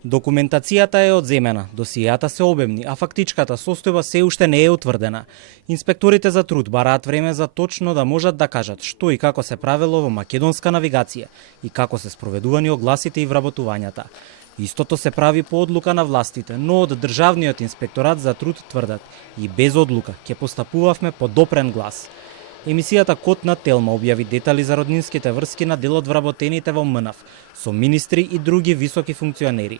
Документацијата е одземена, досијата се обемни, а фактичката состојба се уште не е утврдена. Инспекторите за труд бараат време за точно да можат да кажат што и како се правело во македонска навигација и како се спроведувани огласите и вработувањата. Истото се прави по одлука на властите, но од Државниот инспекторат за труд тврдат и без одлука ќе постапувавме по допрен глас. Емисијата Код на Телма објави детали за роднинските врски на дел од вработените во МНАВ со министри и други високи функционери.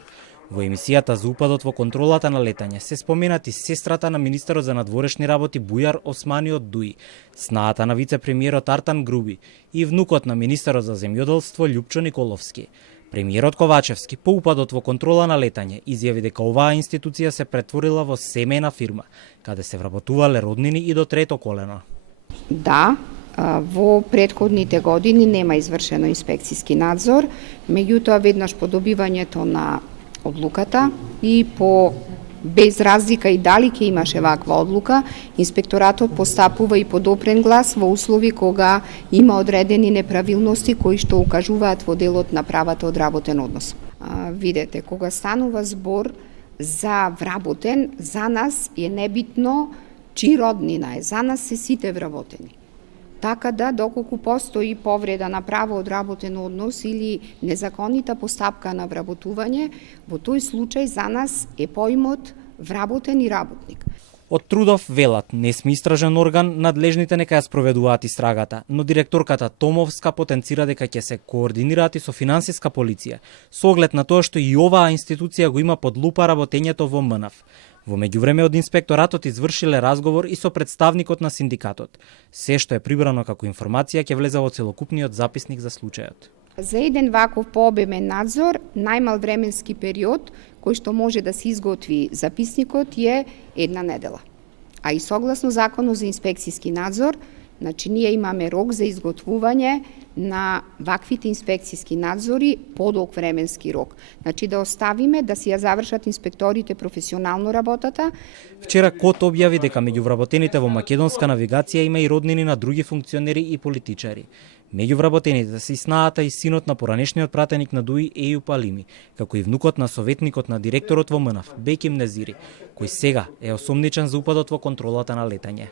Во емисијата за упадот во контролата на летање се споменати сестрата на министерот за надворешни работи Бујар Османи од Дуи, снаата на вице-премиерот Артан Груби и внукот на министерот за земјоделство Љупчо Николовски. Премиерот Ковачевски по упадот во контрола на летање изјави дека оваа институција се претворила во семејна фирма, каде се вработувале роднини и до трето колено. Да, во претходните години нема извршено инспекцијски надзор, меѓутоа веднаш по добивањето на одлуката и по без разлика и дали ќе имаше ваква одлука, инспекторатот постапува и по допрен глас во услови кога има одредени неправилности кои што укажуваат во делот на правата од работен однос. Видете, кога станува збор за вработен, за нас е небитно чии роднина е, за нас се сите вработени. Така да, доколку постои повреда на право од работен однос или незаконита постапка на вработување, во тој случај за нас е поимот вработен и работник. Од Трудов велат, не сме истражен орган, надлежните нека ја спроведуваат истрагата, но директорката Томовска потенцира дека ќе се координираат и со финансиска полиција, со оглед на тоа што и оваа институција го има под лупа работењето во МНАВ. Во меѓувреме од инспекторатот извршиле разговор и со представникот на синдикатот. Се што е прибрано како информација ќе влезе во целокупниот записник за случајот. За еден ваков пообемен надзор, најмал временски период кој што може да се изготви записникот е една недела. А и согласно Законот за инспекцијски надзор, значи ние имаме рок за изготвување на ваквите инспекцијски надзори подолг временски рок. Значи да оставиме да си ја завршат инспекторите професионално работата. Вчера Код објави дека меѓу вработените во македонска навигација има и роднини на други функционери и политичари. Меѓу вработените се и снаата и синот на поранешниот пратеник на Дуи Ејуп Алими, како и внукот на советникот на директорот во МНАВ Беким Незири, кој сега е осомничен за упадот во контролата на летање.